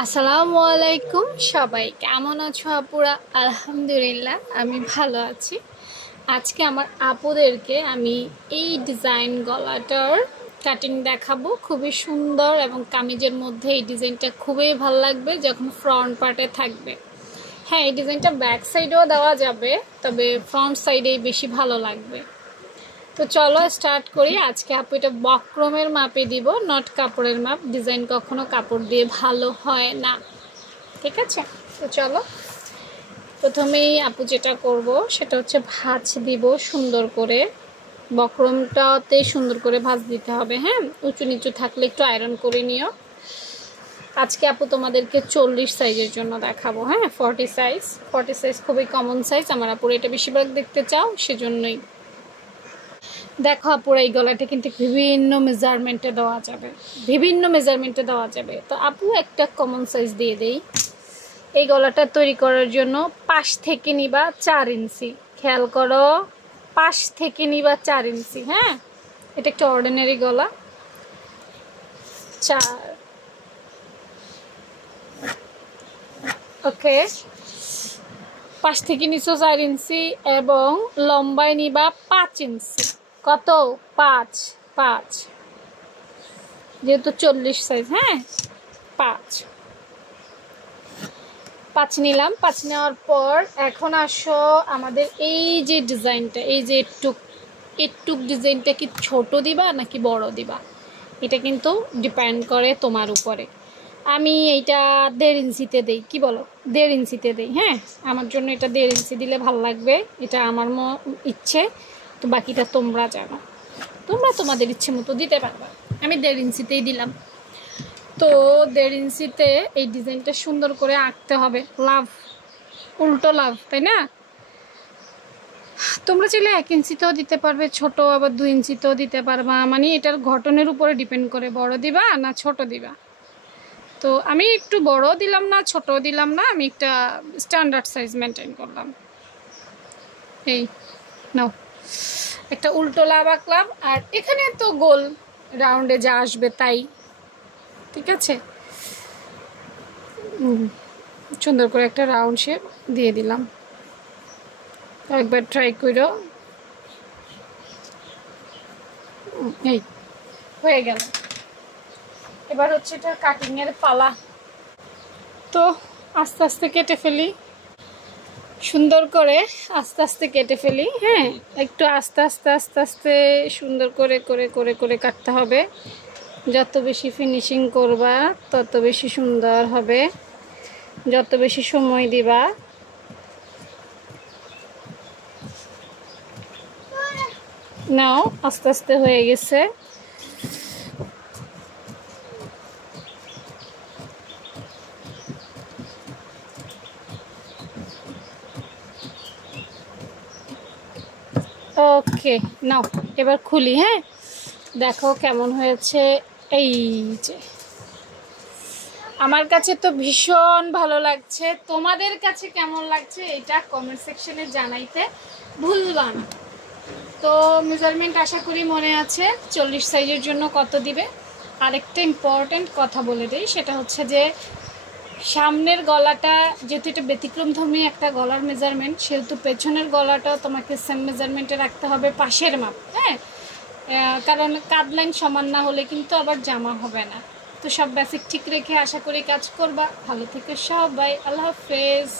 আসসালামু আলাইকুম সবাই কেমন আছো আপুরা? আলহামদুলিল্লাহ আমি ভালো আছি। আজকে আমার আপুদেরকে আমি এই ডিজাইন গলাটার কাটিং দেখাবো। খুবই সুন্দর এবং কামিজের মধ্যে এই ডিজাইনটা খুবই ভালো লাগবে যখন ফ্রন্ট পার্টে থাকবে। হ্যাঁ, এই ডিজাইনটা ব্যাক সাইডেও দেওয়া যাবে, তবে ফ্রন্ট সাইডেই বেশি ভালো লাগবে। তো চলো স্টার্ট করি। আজকে আপু এটা বক্রমের মাপে দিব, নট কাপড়ের মাপ। ডিজাইন কখনো কাপড় দিয়ে ভালো হয় না, ঠিক আছে? তো চলো, প্রথমেই আপু যেটা করব সেটা হচ্ছে ভাঁজ দিব সুন্দর করে। বক্রমটাতে সুন্দর করে ভাঁজ দিতে হবে। হ্যাঁ, উঁচু নিচু থাকলে একটু আয়রন করে নিও। আজকে আপু তোমাদেরকে 40 সাইজের জন্য দেখাবো। হ্যাঁ, 40 সাইজ খুবই কমন সাইজ। আমার আপুর এটা বেশিরভাগ দেখতে চাও, সেজন্যই। দেখো আপুরা, এই গলাটা কিন্তু বিভিন্ন মেজারমেন্টে দেওয়া যাবে, তো আপু একটা কমন সাইজ দিয়ে দেই। এই গলাটা তৈরি করার জন্য পাশ থেকে নিবা 4 ইঞ্চি। খেয়াল করো, পাশ থেকে নিবা 4 ইঞ্চি। হ্যাঁ, এটা একটা অর্ডিনারি গলা। 4, ওকে। পাশ থেকে নিচো 4 ইঞ্চি এবং লম্বায় নিবা 5 ইঞ্চি। কত? 5 যেহেতু 40 সাইজ। হ্যাঁ, 5 নিলাম। 5 নেওয়ার পর এখন আসো আমাদের এই যে ডিজাইনটা, এই যে একটুক ডিজাইনটা কি ছোট দিবা নাকি বড় দিবা, এটা কিন্তু ডিপেন্ড করে তোমার উপরে। আমি এইটা 1.5 ইঞ্চিতে দেই, কি বলো? 1.5 ইঞ্চিতে দেই। হ্যাঁ, আমার জন্য এটা 1.5 ইঞ্চি দিলে ভালো লাগবে। এটা আমার ইচ্ছে, তো বাকিটা তোমরা জানো, তোমরা তোমাদের ইচ্ছে মতো দিতে পারবা। আমি 1.5 ইঞ্চিতেই দিলাম। তো 1.5 ইঞ্চিতে এই ডিজাইনটা সুন্দর করে আঁকতে হবে। লাভ, উল্টো লাভ, তাই না? তোমরা চাইলে 1 ইঞ্চিতেও দিতে পারবে ছোট, আবার 2 ইঞ্চিতেও দিতে পারবা। মানে এটার ঘটনের উপরে ডিপেন্ড করে বড় দিবা না ছোট দিবা। তো আমি একটু বড় দিলাম না, ছোট দিলাম না, আমি একটা স্ট্যান্ডার্ড সাইজ মেনটেন করলাম। এই নাও, একটা উল্টো লাভ আঁকলাম। আর এখানে তো গোল রাউন্ডে যা আসবে তাই, ঠিক আছে? সুন্দর করে একটা রাউন্ড শেপ দিয়ে দিলাম। একবার ট্রাই করো। এই হয়ে গেল। এবার হচ্ছে এটা কাটিংয়ের পালা। তো আস্তে আস্তে কেটে ফেলি, সুন্দর করে আস্তে আস্তে কেটে ফেলি। হ্যাঁ, একটু আস্তে আস্তে আস্তে আস্তে সুন্দর করে করে করে করে কাটতে হবে। যত বেশি ফিনিশিং করবা তত বেশি সুন্দর হবে, যত বেশি সময় দিবা। নাও, আস্তে আস্তে হয়ে গেছে। ওকে, নাও এবার খুলি। হ্যাঁ, দেখো কেমন হয়েছে। এই যে আমার কাছে তো ভীষণ ভালো লাগছে। তোমাদের কাছে কেমন লাগছে এটা কমেন্ট সেকশনে জানাইতে ভুলবা না। তো মেজারমেন্ট আশা করি মনে আছে 40 সাইজের জন্য কত দিবে। আরেকটা ইম্পর্টেন্ট কথা বলে দিই, সেটা হচ্ছে যে সামনের গলাটা যেহেতু এটা ব্যতিক্রমধর্মী একটা গলার মেজারমেন্ট, সেহেতু পেছনের গলাটাও তোমাকে সেম মেজারমেন্টে রাখতে হবে, পাশের মাপ। হ্যাঁ, কারণ কাঁধ লাইন সমান না হলে কিন্তু আবার জামা হবে না। তো সব বেসিক ঠিক রেখে আশা করি কাজ করবা। ভালো থেকে সবাই, আল্লাহ হাফেজ।